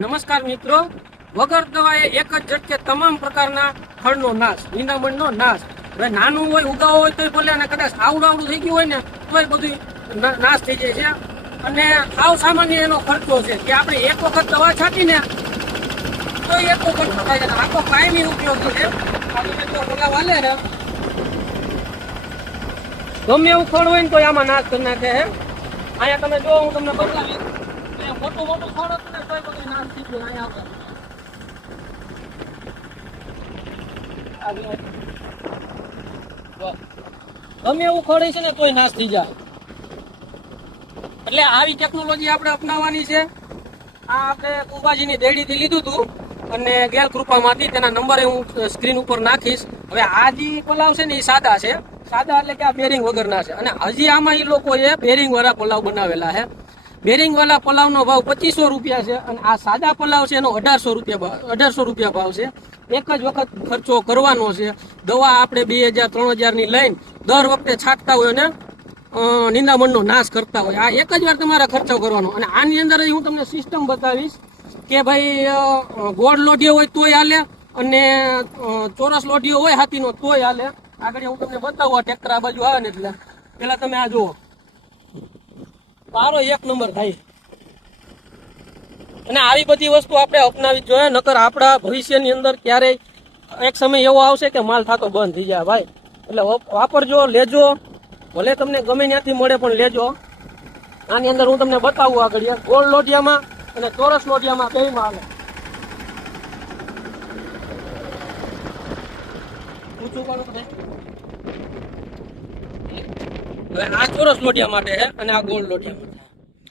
નમસ્કાર મિત્રો, વગર દવાએ એક જ ઝટકે તમામ પ્રકારના ફળનો નાશ, નિંદામણનો નાશ. હવે નાનું હોય, ઉગાવો હોય તોય ભલે, અને કદાચ આવડાવડું થઈ ગયું હોય ને તોય બધું નાશ થઈ જાય છે. અને સાવ સામાન્ય એનો ખર્ચો છે કે આપણે એક વખત દવા છાંટીને તોય એટલો ખર્ચો થાય છે. આખો કાયમી ઉપયોગી છે. વાલે ને ગમે એવું ફળ હોય ને તો આમાં નાશ કરી નાખે છે. અહીંયા તમે જો, હું તમને બતાવી, મોટું મોટું ફળ હતું ને તોય બધું નાશ થઈ ગયું. અહીંયા ગમે એવું ફળ છે ને તોય નાશ થઈ જાય. એટલે આવી ટેકનોલોજી આપણે અપનાવવાની છે. આ આપણે કુંભાજીની દેડીથી લીધું હતું અને ગેલ કૃપામાંથી. તેના નંબરે હું સ્ક્રીન ઉપર નાખીશ. હવે આ જે પલાવ છે ને એ સાદા છે. સાદા એટલે કે આ બેરિંગ વગરના છે. અને હજી આમાં એ લોકોએ બેરિંગ વાળા પલાવ બનાવેલા છે. બેરિંગ વાળા પલાવનો ભાવ 2500 રૂપિયા છે અને આ સાદા પલાવ છે એનો 1800 રૂપિયા ભાવ છે. એક જ વખત ખર્ચો કરવાનો છે. દવા આપણે 2000-3000 ની લઈને દર વખતે છાંટતા હોય અને નિંદામણનો નાશ કરતા હોય. આ એક જ વાર તમારે ખર્ચો કરવાનો. અને આની અંદર હું તમને સિસ્ટમ બતાવીશ કે ભાઈ ગોળ લોઢિયો હોય તોય હાલે, અને ચોરસ લોઢિયો હોય હાથીનો તોય હાલે. આગળ હું તમને બતાવું. આ ટ્રેક્ટર આ બાજુ આવે ને એટલે પેલા તમે આ જુઓ, પારો એક નંબર થાય. અને આવી બધી વસ્તુ આપણે અપનાવી જોઈએ, નકર આપણા ભવિષ્યની અંદર ક્યારેય એક સમય એવો આવશે કે માલ થતો બંધ થઈ જાય ભાઈ. એટલે વાપરજો, લેજો, ભલે તમને ગમે ત્યાંથી મળે પણ લેજો. આની અંદર હું તમને બતાવું આગળ ગોળ લોઢિયામાં અને ચોરસ લોઢિયામાં બેયમાં હાલે. ઊંચું કરો તો હવે આ ચોરસ લોઢિયા માટે છે અને આ ગોળ લોઢિયા માટે.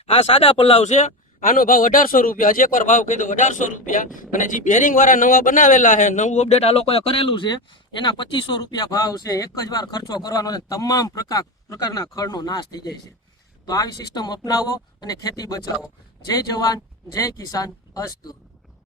આ સાદા પલાવ છે. આનો ભાવ 1800 રૂપિયા. હજી એકવાર ભાવ કહી દો, 1800 રૂપિયા. અને જે બેરિંગ વાળા નવા બનાવેલા છે, નવું અપડેટ આ લોકોએ કરેલું છે, એના 2500 રૂપિયા ભાવ છે. એક જ વાર ખર્ચો કરવાનો છે. તમામ પ્રકારના ખળનો નાશ થઈ જાય છે. તો આવી સિસ્ટમ અપનાવો અને ખેતી બચાવો. જય જવાન, જય કિસાન, અસ્તુ.